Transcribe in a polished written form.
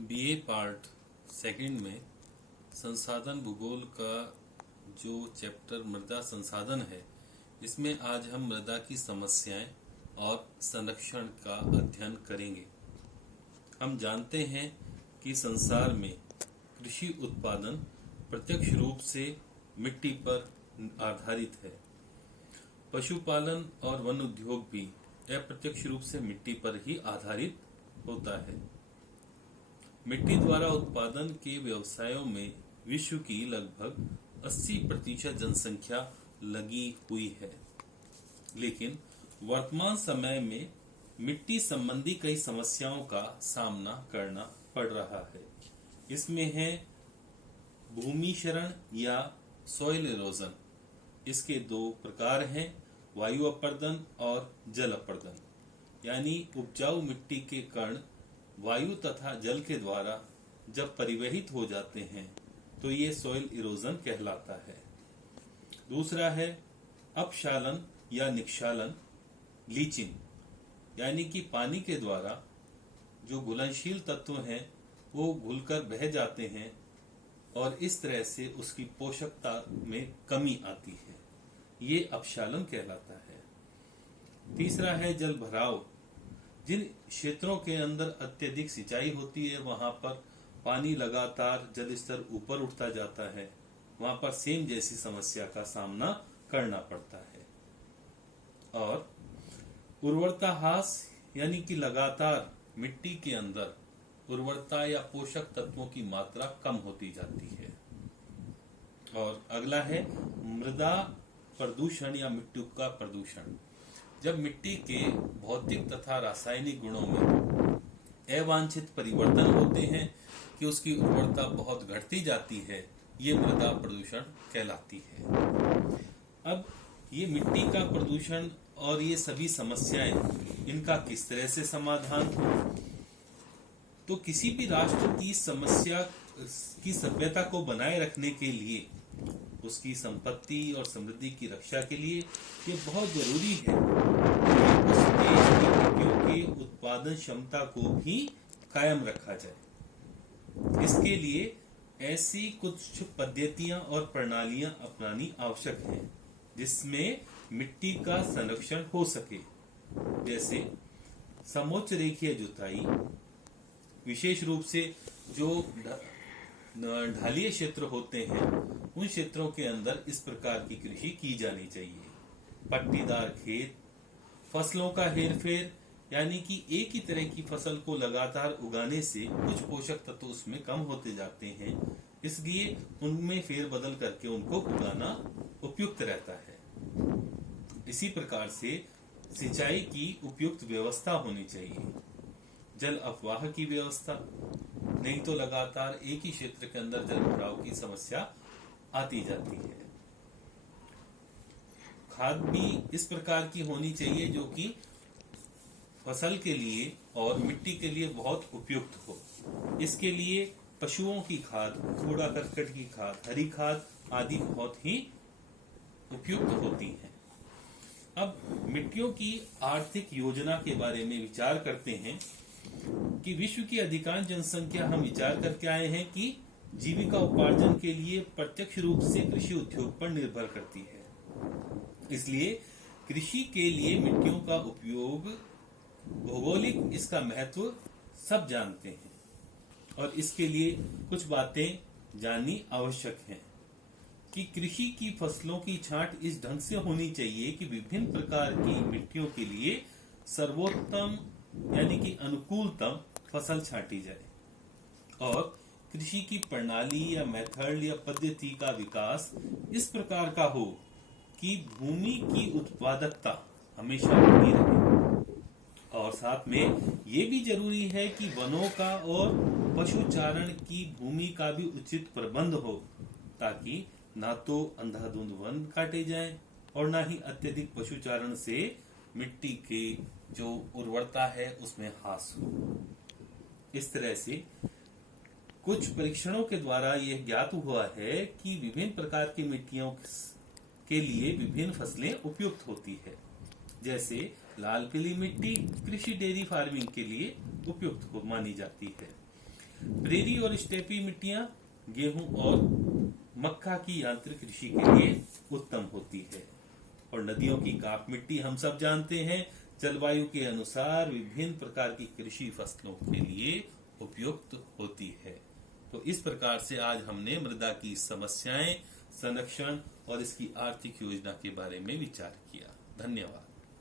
BA part second में संसाधन भूगोल का जो चैप्टर मृदा संसाधन है, इसमें आज हम मृदा की समस्याएं और संरक्षण का अध्ययन करेंगे। हम जानते हैं कि संसार में कृषि उत्पादन प्रत्यक्ष रूप से मिट्टी पर आधारित है। पशुपालन और वन उद्योग भी अप्रत्यक्ष रूप से मिट्टी पर ही आधारित होता है। मिट्टी द्वारा उत्पादन के व्यवसायों में विश्व की लगभग 80% जनसंख्या लगी हुई है, लेकिन वर्तमान समय में मिट्टी संबंधी कई समस्याओं का सामना करना पड़ रहा है। इसमें है भूमि क्षरण या सॉइल इरोजन। इसके दो प्रकार हैं, वायु अपरदन और जल अपरदन। यानी उपजाऊ मिट्टी के कण वायु तथा जल के द्वारा जब परिवहित हो जाते हैं तो ये सॉइल इरोजन कहलाता है। दूसरा है अपक्षालन या निक्षालन, लीचिंग, यानी कि पानी के द्वारा जो घुलनशील तत्व हैं वो घुलकर बह जाते हैं और इस तरह से उसकी पोषकता में कमी आती है। ये अपक्षालन कहलाता है। तीसरा है जल भराव। जिन क्षेत्रों के अंदर अत्यधिक सिंचाई होती है वहां पर पानी लगातार जल स्तर ऊपर उठता जाता है, वहां पर सेम जैसी समस्या का सामना करना पड़ता है। और उर्वरता ह्रास, यानी कि लगातार मिट्टी के अंदर उर्वरता या पोषक तत्वों की मात्रा कम होती जाती है। और अगला है मृदा प्रदूषण या मिट्टी का प्रदूषण। जब मिट्टी के भौतिक तथा रासायनिक गुणों में अवांछित परिवर्तन होते हैं कि उसकी उर्वरता बहुत घटती जाती है, ये मृदा प्रदूषण कहलाती है। अब ये मिट्टी का प्रदूषण और ये सभी समस्याएं, इनका किस तरह से समाधान हो? तो किसी भी राष्ट्र की समस्या की सभ्यता को बनाए रखने के लिए, उसकी संपत्ति और समृद्धि की रक्षा के लिए ये बहुत जरूरी है कि उस देश की मिट्टियों के उत्पादन क्षमता को भी कायम रखा जाए। इसके लिए ऐसी कुछ पद्धतियां और प्रणालियां अपनानी आवश्यक हैं जिसमें मिट्टी का संरक्षण हो सके, जैसे समोच्च रेखीय जुताई। विशेष रूप से जो ढालीय क्षेत्र होते हैं उन क्षेत्रों के अंदर इस प्रकार की कृषि की जानी चाहिए। पट्टीदार खेत, फसलों का हेरफेर, यानी कि एक ही तरह की फसल को लगातार उगाने से कुछ पोषक तत्व उसमें कम होते जाते हैं, इसलिए उनमें फेरबदल करके उनको उगाना उपयुक्त रहता है। इसी प्रकार से सिंचाई की उपयुक्त व्यवस्था होनी चाहिए। जल अपवाह की व्यवस्था, नहीं तो लगातार एक ही क्षेत्र के अंदर जल भराव की समस्या आती जाती है। खाद भी इस प्रकार की होनी चाहिए जो कि फसल के लिए और मिट्टी के लिए बहुत उपयुक्त हो। इसके लिए पशुओं की खाद, कूड़ा करकट की खाद, हरी खाद आदि बहुत ही उपयुक्त होती हैं। अब मिट्टियों की आर्थिक योजना के बारे में विचार करते हैं कि विश्व की अधिकांश जनसंख्या, हम विचार करके आए हैं कि जीविका उपार्जन के लिए प्रत्यक्ष रूप से कृषि उद्योग पर निर्भर करती है। इसलिए कृषि के लिए मिट्टियों का उपयोग, भौगोलिक इसका महत्व सब जानते हैं और इसके लिए कुछ बातें जाननी आवश्यक हैं कि कृषि की फसलों की छांट इस ढंग से होनी चाहिए कि विभिन्न प्रकार की मिट्टियों के लिए सर्वोत्तम यानी कि अनुकूलतम फसल छांटी जाए। और कृषि की प्रणाली या मेथड या पद्धति का विकास इस प्रकार का हो कि भूमि की उत्पादकता हमेशा बनी रहे। और साथ में ये भी जरूरी है कि वनों का और पशुचारण की भूमि का भी उचित प्रबंध हो, ताकि ना तो अंधाधुंध वन काटे जाएं और ना ही अत्यधिक पशुचारण से मिट्टी की जो उर्वरता है उसमें ह्रास हो। इस तरह से कुछ परीक्षणों के द्वारा यह ज्ञात हुआ है कि विभिन्न प्रकार की मिट्टियों के लिए विभिन्न फसलें उपयुक्त होती है। जैसे लाल पीली मिट्टी कृषि डेयरी फार्मिंग के लिए उपयुक्त मानी जाती है। प्रेरी और स्टेपी मिट्टियां गेहूं और मक्का की यांत्रिक कृषि के लिए उत्तम होती है। और नदियों की काप मिट्टी हम सब जानते हैं, जलवायु के अनुसार विभिन्न प्रकार की कृषि फसलों के लिए उपयुक्त होती है। तो इस प्रकार से आज हमने मृदा की समस्याएं, संरक्षण और इसकी आर्थिक योजना के बारे में विचार किया। धन्यवाद।